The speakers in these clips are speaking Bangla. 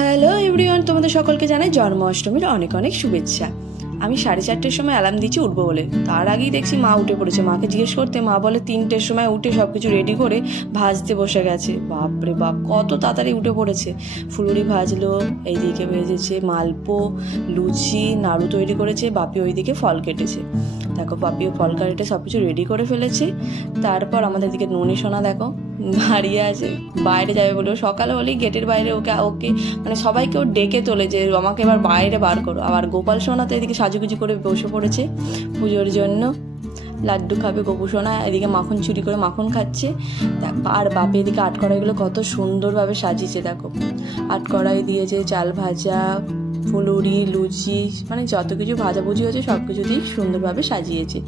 হ্যালো এভরিওয়ান, তোমাদের সকলকে জানাই জন্মাষ্টমীর অনেক অনেক শুভেচ্ছা। আমি 4:30-র সময় অ্যালার্ম দিচ্ছি উঠবো বলে, তার আগেই দেখছি মা উঠে পড়েছে। মাকে জিজ্ঞেস করতে মা বলে 3টের সময় উঠে সব কিছু রেডি করে ভাজতে বসে গেছে। বাপরে বাপ, কত তাড়াতাড়ি উঠে পড়েছে। ফুলুরি ভাজলো, এইদিকে ভেজেছে মালপো, লুচি, নাড়ু তৈরি করেছে। বাপি ওইদিকে ফল কেটেছে। দেখো বাপিও ফল কেটে সব কিছু রেডি করে ফেলেছে। তারপর আমাদের দিকে ননি সোনা দেখো দাঁড়িয়ে আছে, বাইরে যাবে বলে। সকালে হলেই গেটের বাইরে ওকে মানে সবাইকে ডেকে তোলে যে আমাকে এবার বাইরে বার করো। আবার গোপাল সোনা তো এদিকে সাজুগুজু করে বসে পড়েছে পুজোর জন্য। লাড্ডু খাবে গোপু সোনা, এদিকে মাখন চুরি করে মাখন খাচ্ছে। আর বাপে এদিকে আটকড়াইগুলো কত সুন্দরভাবে সাজিয়েছে দেখো। আটকড়াই দিয়েছে চাল ভাজা, ফুলুরি, লুচি, মানে যত কিছু ভাজাভুজি হয়েছে সব কিছু দিয়ে সুন্দরভাবে সাজিয়েছে।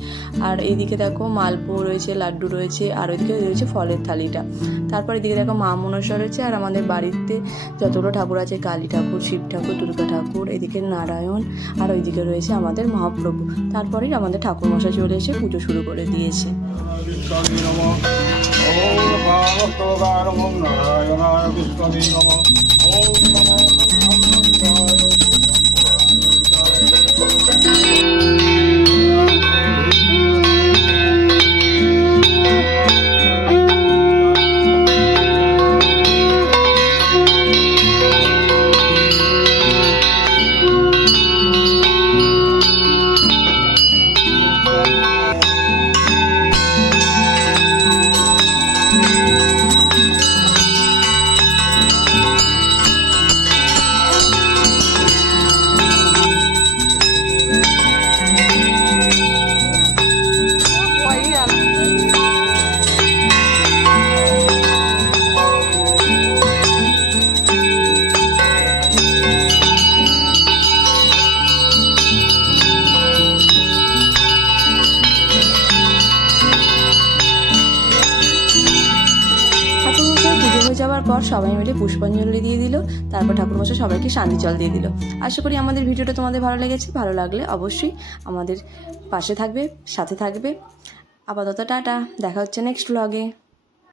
আর এইদিকে দেখো মালপো রয়েছে, লাড্ডু রয়েছে, আর ওইদিকে রয়েছে ফলের থালিটা। তারপর এদিকে দেখো মা মনসা রয়েছে। আর আমাদের বাড়িতে যতগুলো ঠাকুর আছে, কালী ঠাকুর, শিব ঠাকুর, দুর্গা ঠাকুর, এদিকে নারায়ণ, আর ওইদিকে রয়েছে আমাদের মহাপ্রভু। তারপরেই আমাদের ঠাকুর মশাই চলে এসে পুজো শুরু করে দিয়েছে। যাওয়ার পর সবাই মিলে পুষ্পাঞ্জলি দিয়ে দিল। তারপর ঠাকুরমশাই সবাইকে শান্তি জল দিয়ে দিল। আশা করি আমাদের ভিডিওটা তোমাদের ভালো লেগেছে। ভালো লাগলে অবশ্যই আমাদের পাশে থাকবে, সাথে থাকবে। আপাতত টাটা, দেখা হচ্ছে নেক্সট ব্লগে।